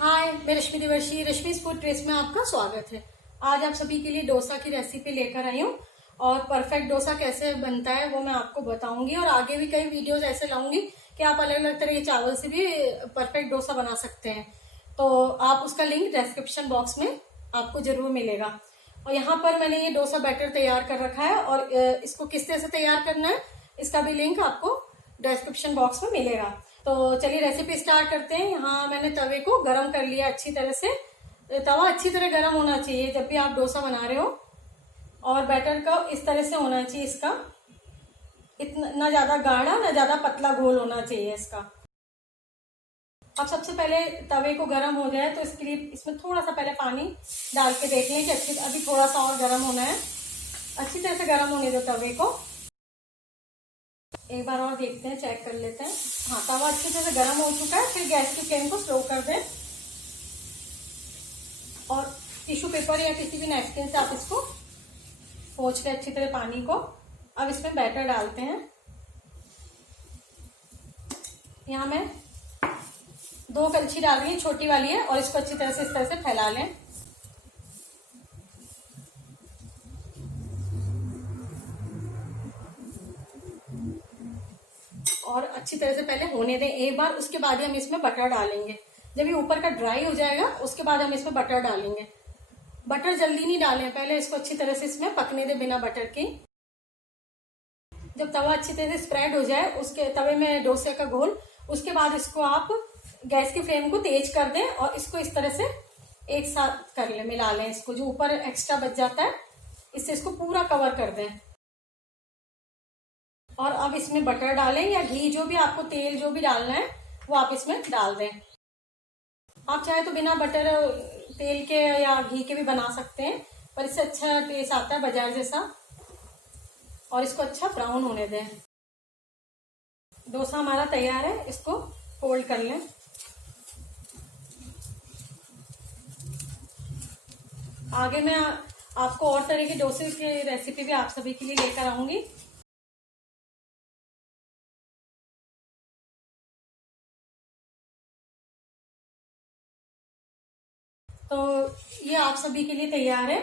हाय, मैं रश्मि देवर्षि, Rashmi's food trace में आपका स्वागत है। आज आप सभी के लिए डोसा की रेसिपी लेकर आई हूँ और परफेक्ट डोसा कैसे बनता है वो मैं आपको बताऊंगी और आगे भी कई वीडियोस ऐसे लाऊंगी कि आप अलग अलग तरह के चावल से भी परफेक्ट डोसा बना सकते हैं। तो आप उसका लिंक डिस्क्रिप्शन बॉक्स में आपको जरूर मिलेगा। और यहाँ पर मैंने ये डोसा बैटर तैयार कर रखा है और इसको किस तरह से तैयार करना है इसका भी लिंक आपको डिस्क्रिप्शन बॉक्स में मिलेगा। तो चलिए रेसिपी स्टार्ट करते हैं। यहाँ मैंने तवे को गरम कर लिया अच्छी तरह से। तवा अच्छी तरह गरम होना चाहिए जब भी आप डोसा बना रहे हो, और बैटर का इस तरह से होना चाहिए इसका, इतना ना ज्यादा गाढ़ा ना ज्यादा पतला घोल होना चाहिए इसका। अब सबसे पहले तवे को गरम हो जाए तो इसके लिए इसमें थोड़ा सा पहले पानी डाल के देख लें कि अच्छी, अभी थोड़ा सा और गर्म होना है। अच्छी तरह से गर्म होने दो तवे को। एक बार और देखते हैं, चेक कर लेते हैं। हाँ, तवा अच्छी तरह से गर्म हो चुका है। फिर गैस की फ्लेम को स्लो कर दें और टिश्यू पेपर या किसी भी नैपकिन से आप इसको पोंछ लें अच्छी तरह पानी को। अब इसमें बैटर डालते हैं। यहाँ मैं 2 कलछी डाल रही हूँ, छोटी वाली है, और इसको अच्छी तरह से इस तरह से फैला लें। और अच्छी तरह से पहले होने दें एक बार, उसके बाद ही हम इसमें बटर डालेंगे। जब ये ऊपर का ड्राई हो जाएगा उसके बाद हम इसमें बटर डालेंगे। बटर जल्दी नहीं डालें, पहले इसको अच्छी तरह से इसमें पकने दें बिना बटर के। जब तवा अच्छी तरह से स्प्रेड हो जाए उसके तवे में डोसे का घोल, उसके बाद इसको आप गैस की फ्लेम को तेज कर दें और इसको इस तरह से एक साथ कर लें, मिला लें। इसको जो ऊपर एक्स्ट्रा बच जाता है इससे इसको पूरा कवर कर दें। और अब इसमें बटर डालें या घी, जो भी आपको तेल जो भी डालना है वो आप इसमें डाल दें। आप चाहे तो बिना बटर तेल के या घी के भी बना सकते हैं, पर इससे अच्छा टेस्ट आता है बाजार जैसा। और इसको अच्छा ब्राउन होने दें। डोसा हमारा तैयार है, इसको फोल्ड कर लें। आगे मैं आपको और तरह के डोसे की रेसिपी भी आप सभी के लिए लेकर आऊंगी। तो ये आप सभी के लिए तैयार है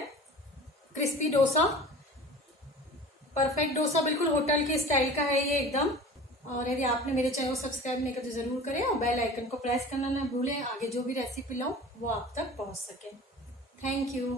क्रिस्पी डोसा। परफेक्ट डोसा बिल्कुल होटल के स्टाइल का है ये एकदम। और यदि आपने मेरे चैनल को सब्सक्राइब नहीं किया तो जरूर करें और बेल आइकन को प्रेस करना ना भूलें, आगे जो भी रेसिपी लाऊं वो आप तक पहुंच सके। Thank you.